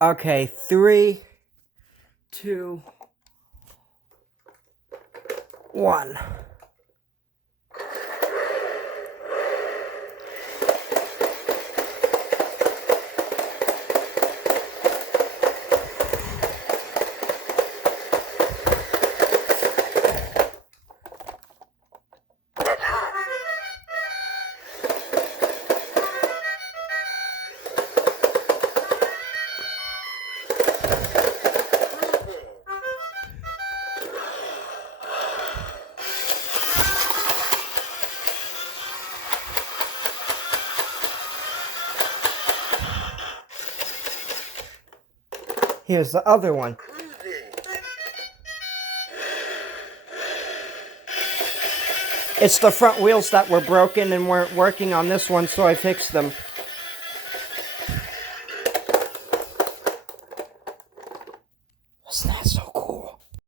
Okay, 3, 2, 1. Here's the other one. It's the front wheels that were broken and weren't working on this one, so I fixed them. Wasn't that so cool?